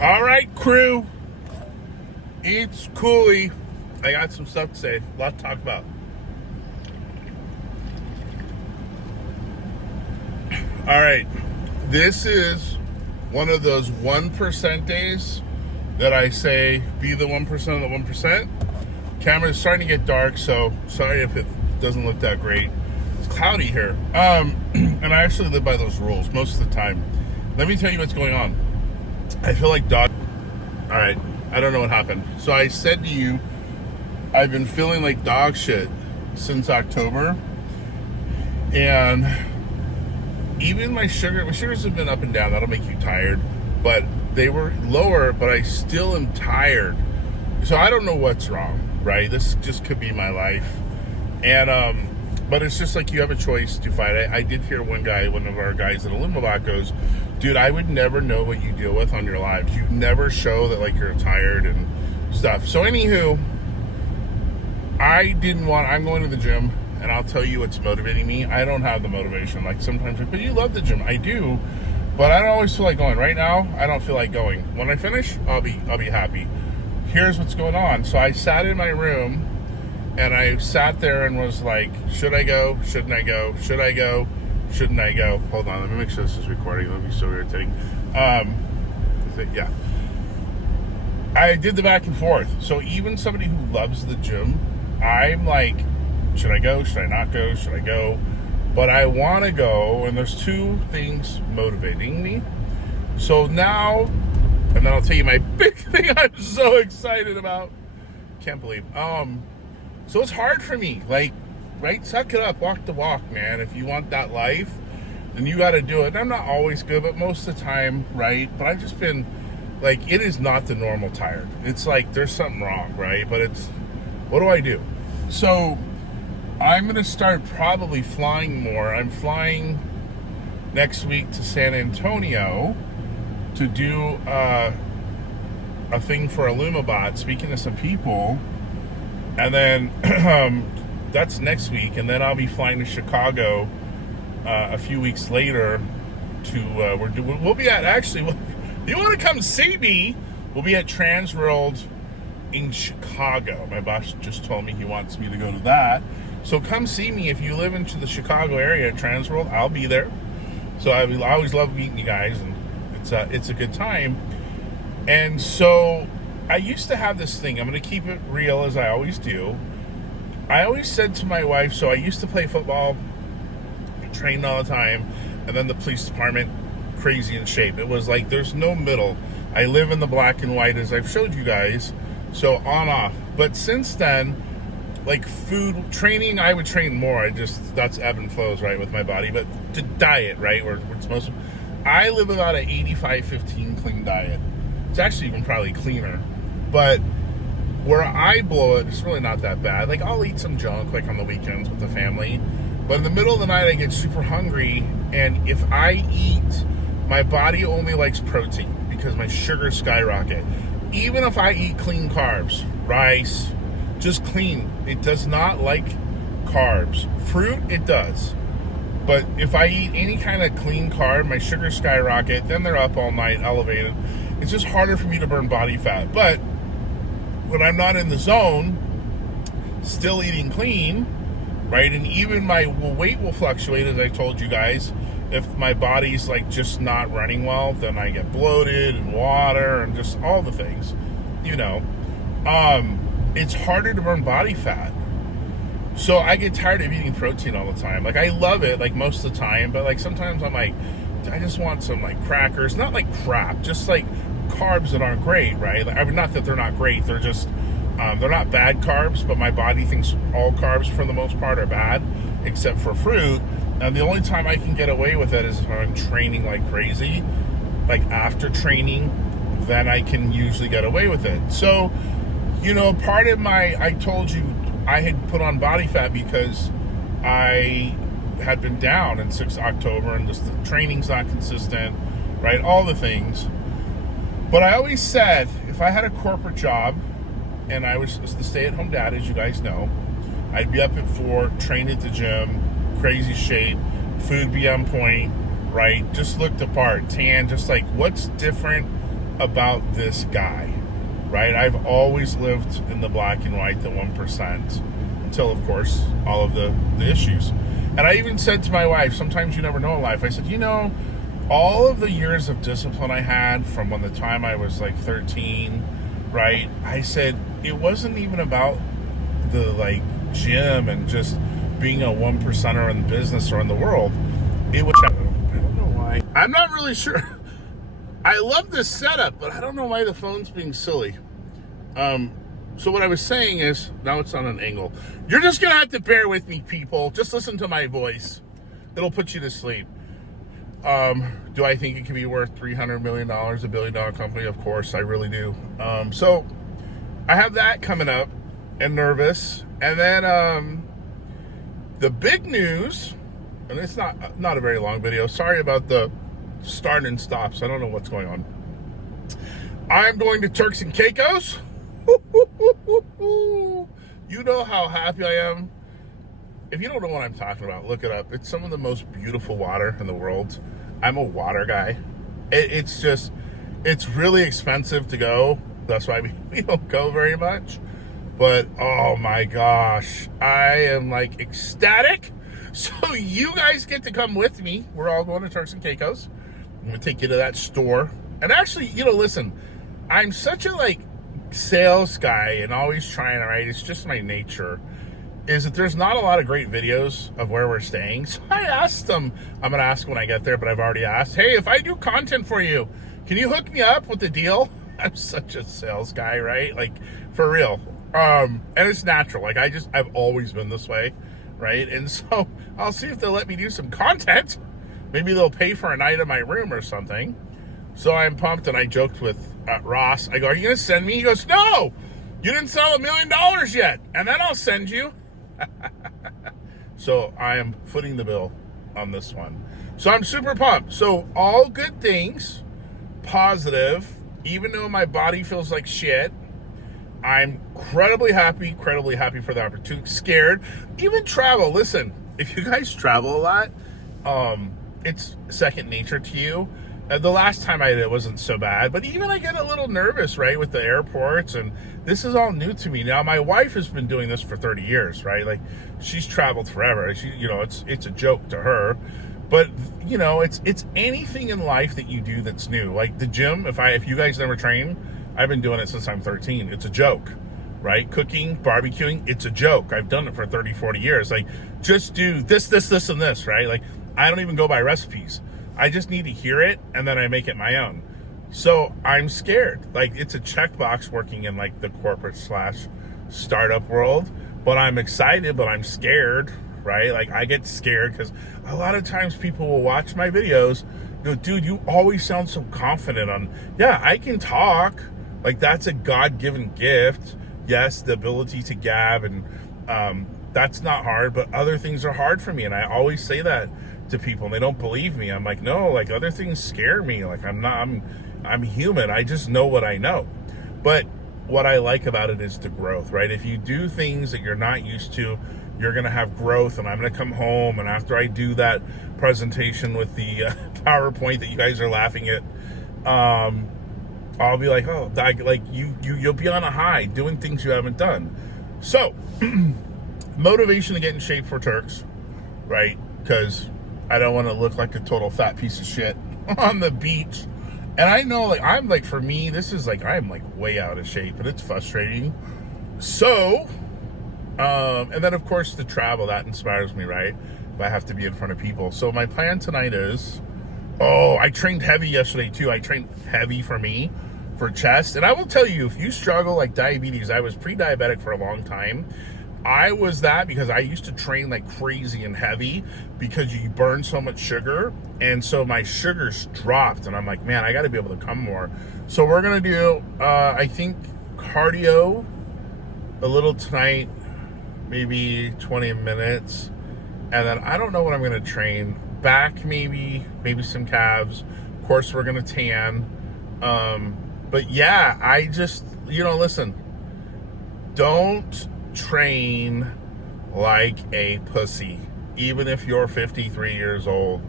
All right, crew. It's Cooley. I got some stuff to say. A lot to talk about. All right. This is one of those 1% days that I say be the 1% of the 1%. Camera is starting to get dark, so sorry if it doesn't look that great. It's cloudy here. And I actually live by those rules most of the time. Let me tell you what's going on. I feel like dog. All right. I don't know what happened. So I said to you, I've been feeling like dog shit since October. And even my sugars have been up and down. That'll make you tired. But they were lower, but I still am tired. So I don't know what's wrong, right? This just could be my life. And, but it's just like you have a choice to fight. I did hear one of our guys at Illumibot goes, dude, I would never know what you deal with on your lives. You never show that like you're tired and stuff. So anywho, I'm going to the gym, and I'll tell you what's motivating me. I don't have the motivation. Like sometimes, but you love the gym. I do, but I don't always feel like going. Right now, I don't feel like going. When I finish, I'll be happy. Here's what's going on. So I sat in my room, and I sat there and was like, should I go? Shouldn't I go? Should I go? Shouldn't I go? Hold on, let me make sure this is recording. Let me so irritating. Yeah. I did the back and forth. So even somebody who loves the gym, I'm like, should I go? Should I not go? Should I go? But I want to go, and there's two things motivating me. So now, and then I'll tell you my big thing I'm so excited about. Can't believe. So it's hard for me. Like, right? Suck it up. Walk the walk, man. If you want that life, then you got to do it. And I'm not always good, but most of the time, right? But I've just been, like, it is not the normal tired. It's like there's something wrong, right? But it's, what do I do? So I'm going to start probably flying more. I'm flying next week to San Antonio to do a thing for Illumibot, speaking to some people. And then that's next week, and then I'll be flying to Chicago a few weeks later to we'll be at, actually, if you want to come see me, we'll be at Transworld in Chicago. My boss just told me he wants me to go to that, so come see me if you live into the Chicago area at Transworld. I'll be there. So I always love meeting you guys, and it's a good time. And so I used to have this thing. I'm going to keep it real, as I always do. I always said to my wife, so I used to play football, trained all the time, and then the police department, crazy in shape. It was like there's no middle. I live in the black and white, as I've showed you guys, so on, off. But since then, like food, training, I would train more. That's ebb and flows, right, with my body. But the diet, right, where it's most, I live about an 85-15 clean diet. It's actually even probably cleaner. But where I blow it, it's really not that bad. Like, I'll eat some junk, like, on the weekends with the family. But in the middle of the night, I get super hungry. And if I eat, my body only likes protein because my sugars skyrocket. Even if I eat clean carbs, rice, just clean, it does not like carbs. Fruit, it does. But if I eat any kind of clean carb, my sugars skyrocket. Then they're up all night, elevated. It's just harder for me to burn body fat. But when I'm not in the zone, still eating clean, right? And even my weight will fluctuate, as I told you guys. If my body's like just not running well, then I get bloated and water and just all the things, you know. It's harder to burn body fat. So I get tired of eating protein all the time. Like, I love it, like, most of the time, but like sometimes I'm like, I just want some like crackers, not like crap, just like carbs that aren't great, right? Like, I mean, not that they're not great, they're just they're not bad carbs, but my body thinks all carbs for the most part are bad, except for fruit. And the only time I can get away with it is if I'm training like crazy. Like, after training, then I can usually get away with it. So, you know, part of I told you I had put on body fat because I had been down in 6 October, and just the training's not consistent, right? All the things. But I always said, if I had a corporate job and I was the stay-at-home dad, as you guys know, I'd be up at 4, train at the gym, crazy shape, food be on point, right? Just look the part, tan, just like, what's different about this guy, right? I've always lived in the black and white, the 1%, until, of course, all of the issues. And I even said to my wife, sometimes you never know in life, I said, all of the years of discipline I had from when the time I was like 13, right? I said, it wasn't even about the like gym and just being a 1%er in the business or in the world. It was, I don't know why. I'm not really sure. I love this setup, but I don't know why the phone's being silly. So what I was saying is, now it's on an angle. You're just going to have to bear with me, people. Just listen to my voice. It'll put you to sleep. Do I think it could be worth $300 million, $1 billion company? Of course, I really do. So I have that coming up and nervous. And then the big news, and it's not a very long video. Sorry about the start and stops. I don't know what's going on. I'm going to Turks and Caicos. You know how happy I am. If you don't know what I'm talking about, look it up. It's some of the most beautiful water in the world. I'm a water guy. It's really expensive to go. That's why we don't go very much. But, oh my gosh, I am like ecstatic. So you guys get to come with me. We're all going to Turks and Caicos. I'm going to take you to that store. And actually, listen, I'm such a like sales guy and always trying to, right? It's just my nature. Is that there's not a lot of great videos of where we're staying. So I asked them, I'm going to ask when I get there, but I've already asked, hey, if I do content for you, can you hook me up with the deal? I'm such a sales guy, right? Like, for real. And it's natural. Like, I've always been this way, right? And so I'll see if they'll let me do some content. Maybe they'll pay for a night in my room or something. So I'm pumped, and I joked with Ross. I go, are you going to send me? He goes, no, you didn't sell $1 million yet, and then I'll send you. So I am footing the bill on this one. So I'm super pumped. So all good things, positive, even though my body feels like shit. I'm incredibly happy for the opportunity. Scared. Even travel. Listen, if you guys travel a lot, it's second nature to you. The last time I did it wasn't so bad, but even I get a little nervous, right, with the airports, and this is all new to me. Now, my wife has been doing this for 30 years, right? Like, she's traveled forever. It's a joke to her, but it's anything in life that you do that's new. Like the gym, if you guys never train, I've been doing it since I'm 13. It's a joke, right? Cooking, barbecuing, it's a joke. I've done it for 30, 40 years. Like, just do this, and this, right? Like, I don't even go by recipes. I just need to hear it, and then I make it my own. So I'm scared. Like, it's a checkbox working in like the corporate / startup world, but I'm excited, but I'm scared, right? Like, I get scared because a lot of times people will watch my videos, go, dude, you always sound so confident on, yeah, I can talk. Like, that's a God-given gift. Yes, the ability to gab, and that's not hard, but other things are hard for me. And I always say that to people, and they don't believe me. I'm like, no, like, other things scare me. Like, I'm human. I just know what I know. But what I like about it is the growth, right? If you do things that you're not used to, you're going to have growth. And I'm going to come home, and after I do that presentation with the PowerPoint that you guys are laughing at, I'll be like, oh, like you'll be on a high doing things you haven't done. So motivation to get in shape for Turks, right? Because I don't want to look like a total fat piece of shit on the beach. And I know, like, for me, this is like, I'm like way out of shape, and it's frustrating. So, and then of course the travel, that inspires me, right? If I have to be in front of people. So my plan tonight is, I trained heavy yesterday too. I trained heavy for me, for chest. And I will tell you, if you struggle like diabetes, I was pre-diabetic for a long time. I was that because I used to train like crazy and heavy because you burn so much sugar. And so my sugars dropped, and I'm like, man, I got to be able to come more. So we're going to do, I think, cardio a little tonight, maybe 20 minutes. And then I don't know what I'm going to train. Back, maybe some calves. Of course, we're going to tan. But yeah, I just, listen, don't train like a pussy, even if you're 53 years old.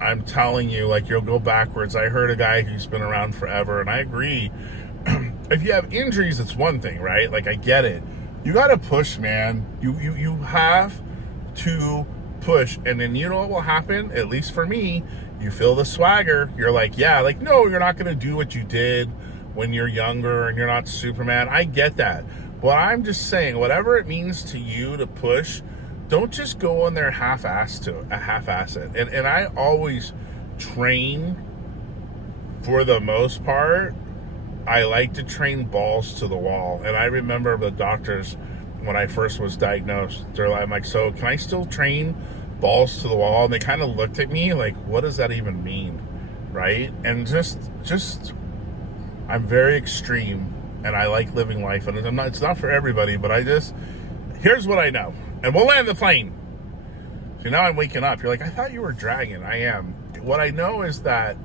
I'm telling you, like, you'll go backwards. I heard a guy who's been around forever, and I agree. If you have injuries, it's one thing, right? Like, I get it. You got to push, man. You have to push. And then you know what will happen? At least for me, you feel the swagger. You're like, yeah, like, no, you're not going to do what you did when you're younger and you're not Superman. I get that. But I'm just saying, whatever it means to you to push, don't just go in there half-ass it. And I always train, for the most part, I like to train balls to the wall. And I remember the doctors, when I first was diagnosed, I'm like, so can I still train balls to the wall? And they kind of looked at me like, what does that even mean? Right? And just I'm very extreme, and I like living life. And it's not for everybody, but here's what I know. And we'll land the plane. So now I'm waking up. You're like, I thought you were dragging. I am. What I know is that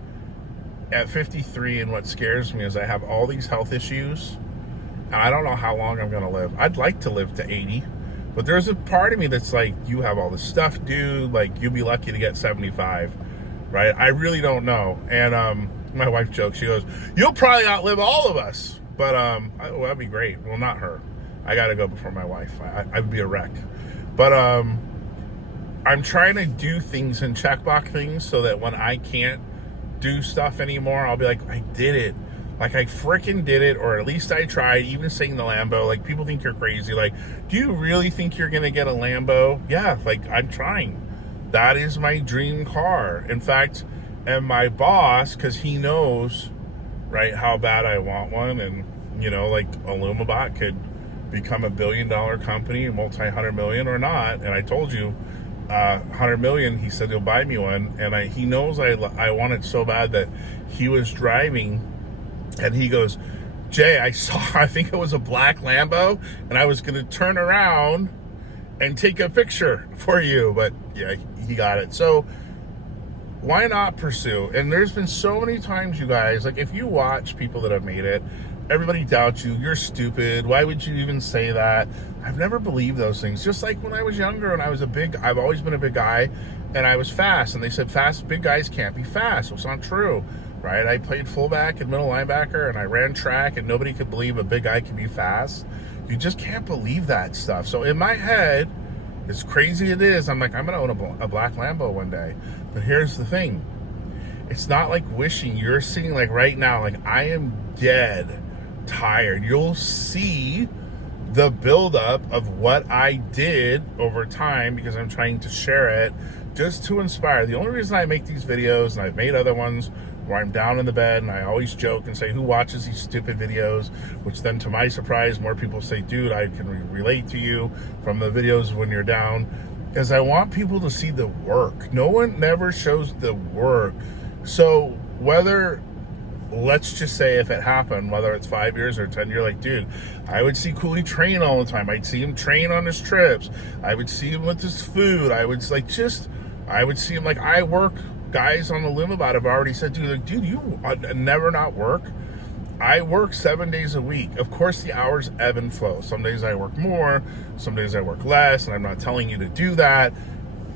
at 53, and what scares me is I have all these health issues, and I don't know how long I'm going to live. I'd like to live to 80, but there's a part of me that's like, you have all this stuff, dude. Like, you'll be lucky to get 75, right? I really don't know. And my wife jokes. She goes, you'll probably outlive all of us. But well, that'd be great. Well, not her. I got to go before my wife. I'd be a wreck. But I'm trying to do things and checkbox things so that when I can't do stuff anymore, I'll be like, I did it. Like, I freaking did it, or at least I tried. Even saying the Lambo, like, people think you're crazy. Like, do you really think you're going to get a Lambo? Yeah, like, I'm trying. That is my dream car. In fact, and my boss, because he knows, right, how bad I want one, and, you know, like, Illumibot could become $1 billion company, multi-100 million or not. And I told you, 100 million, he said he'll buy me one. And he knows I want it so bad that he was driving, and he goes, Jay, I think it was a black Lambo, and I was going to turn around and take a picture for you. But yeah, he got it. So why not pursue? And there's been so many times, you guys, like, if you watch people that have made it, everybody doubts you. You're stupid. Why would you even say that? I've never believed those things. Just like when I was younger and I've always been a big guy, and I was fast, and they said big guys can't be fast. It's not true, right? I played fullback and middle linebacker, and I ran track, and nobody could believe a big guy can be fast. You just can't believe that stuff. So in my head, as crazy it is, I'm like, I'm going to own a black Lambo one day. But here's the thing. It's not like wishing. You're seeing, like, right now, like, I am dead tired. You'll see the buildup of what I did over time, because I'm trying to share it just to inspire. The only reason I make these videos, and I've made other ones where I'm down in the bed and I always joke and say, who watches these stupid videos? Which then, to my surprise, more people say, dude, I can relate to you from the videos when you're down. Because I want people to see the work. No one never shows the work. So whether, let's just say if it happened, whether it's 5 years or 10 years, like, dude, I would see Cooley train all the time. I'd see him train on his trips. I would see him with his food. I would see him, like, I work. Guys on the Illumibot have already said, dude, you never not work. I work 7 days a week. Of course, the hours ebb and flow. Some days I work more, some days I work less, and I'm not telling you to do that.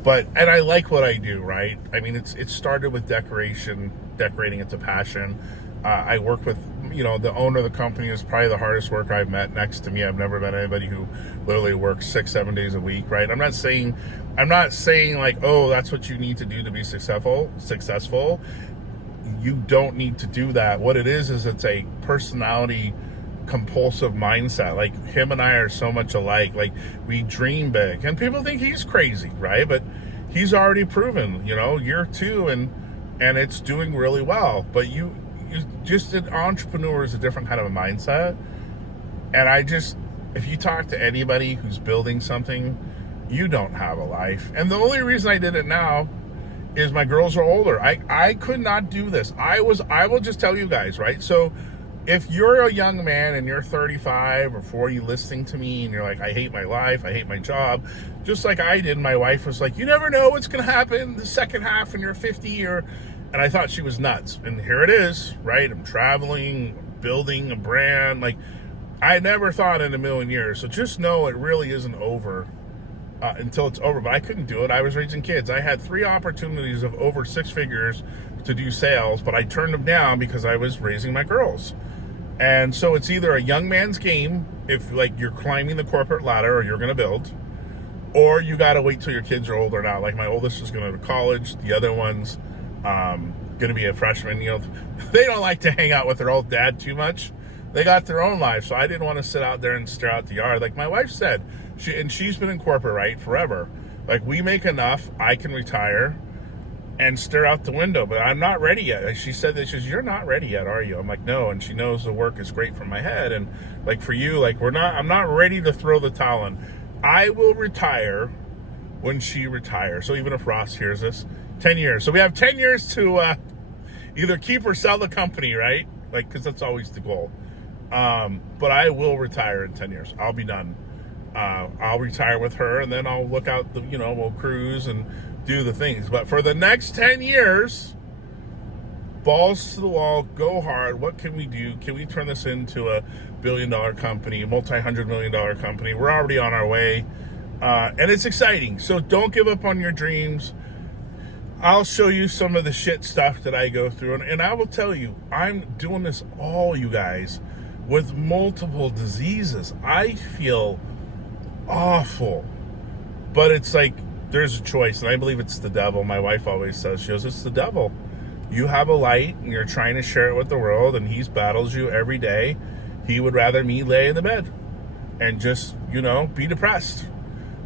And I like what I do, right? I mean, it started with decorating. It's a passion. I work with, the owner of the company is probably the hardest worker I've met next to me. I've never met anybody who literally works 6-7 days a week, right? I'm not saying like, oh, that's what you need to do to be successful. You don't need to do that. What it is it's a personality compulsive mindset. Like, him and I are so much alike. Like, we dream big, and people think he's crazy, right? But he's already proven, year 2, and it's doing really well. But you just, an entrepreneur is a different kind of a mindset. And if you talk to anybody who's building something, you don't have a life. And the only reason I did it now is my girls are older. I could not do this. I will just tell you guys, right? So if you're a young man and you're 35 or 40 listening to me and you're like, I hate my life, I hate my job, just like I did, my wife was like, you never know what's going to happen the second half when you're 50, and I thought she was nuts. And here it is, right? I'm traveling, building a brand. Like, I never thought in a million years. So just know it really isn't over. until it's over. But I couldn't do it. I was raising kids. I had 3 opportunities of over 6 figures to do sales, but I turned them down because I was raising my girls. And so it's either a young man's game if like you're climbing the corporate ladder or you're going to build, or you got to wait till your kids are older now. Like my oldest is going to college. The other one's going to be a freshman. You know, they don't like to hang out with their old dad too much. They got their own life. So I didn't want to sit out there and stare out the yard. Like my wife said, she's been in corporate, right, forever. Like we make enough, I can retire and stare out the window, but I'm not ready yet. She said that, she says, you're not ready yet, are you? I'm like, no. And she knows the work is great for my head. And like for you, like I'm not ready to throw the towel in. I will retire when she retires. So even if Ross hears this, 10 years. So we have 10 years to either keep or sell the company, right? Like, cause that's always the goal. But I will retire in 10 years. I'll be done. I'll retire with her and then I'll look out we'll cruise and do the things. But for the next 10 years, balls to the wall, go hard. What can we do? Can we turn this into a billion-dollar company, multi-$100-million company? We're already on our way. And it's exciting. So don't give up on your dreams. I'll show you some of the shit stuff that I go through. And I will tell you, I'm doing this all, you guys, with multiple diseases. I feel awful. But it's like, there's a choice, and I believe it's the devil. My wife always says, she goes, it's the devil. You have a light, and you're trying to share it with the world, and he battles you every day. He would rather me lay in the bed and just, be depressed.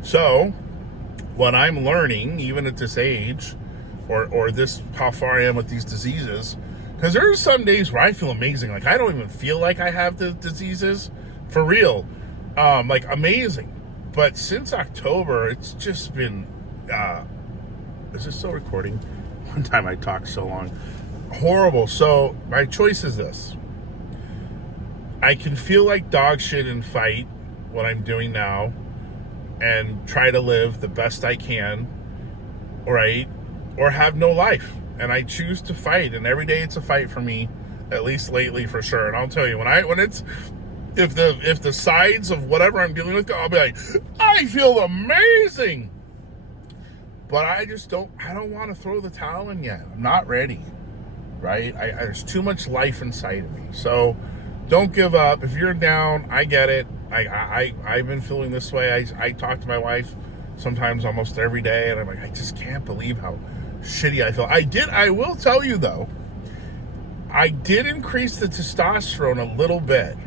So what I'm learning, even at this age, or this, how far I am with these diseases, because there are some days where I feel amazing. Like, I don't even feel like I have the diseases, for real. Like, amazing. But since October, it's just been, is this still recording? One time I talked so long. Horrible. So my choice is this. I can feel like dog shit and fight what I'm doing now and try to live the best I can, right? Or have no life. And I choose to fight. And every day it's a fight for me, at least lately for sure. And I'll tell you, if the sides of whatever I'm dealing with go, I'll be like, I feel amazing. But I don't want to throw the towel in yet. I'm not ready, right? There's too much life inside of me. So don't give up. If you're down, I get it. I've been feeling this way. I talk to my wife sometimes almost every day, and I'm like, I just can't believe how shitty I feel. I will tell you though, I did increase the testosterone a little bit.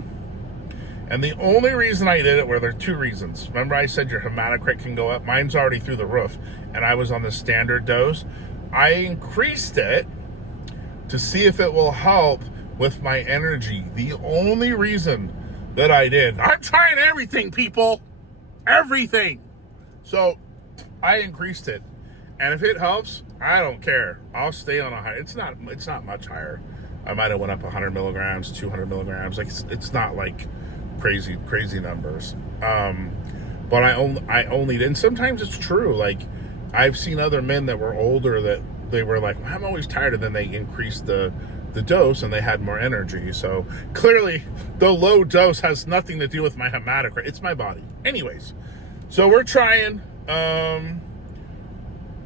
And the only reason I did it, there are 2 reasons. Remember I said your hematocrit can go up? Mine's already through the roof, and I was on the standard dose. I increased it to see if it will help with my energy. The only reason that I did. I'm trying everything, people. Everything. So I increased it. And if it helps, I don't care. I'll stay on a high. It's not much higher. I might have went up 100 milligrams, 200 milligrams. Like it's not like crazy numbers. But I only did. And sometimes it's true. Like I've seen other men that were older that they were like, well, I'm always tired, and then they increased the dose and they had more energy. So clearly the low dose has nothing to do with my hematocrit. It's my body. Anyways, so we're trying.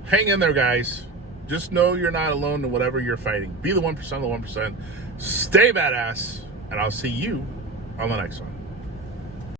Hang in there, guys. Just know you're not alone in whatever you're fighting. Be the 1% of the 1%. Stay badass, and I'll see you on the next one.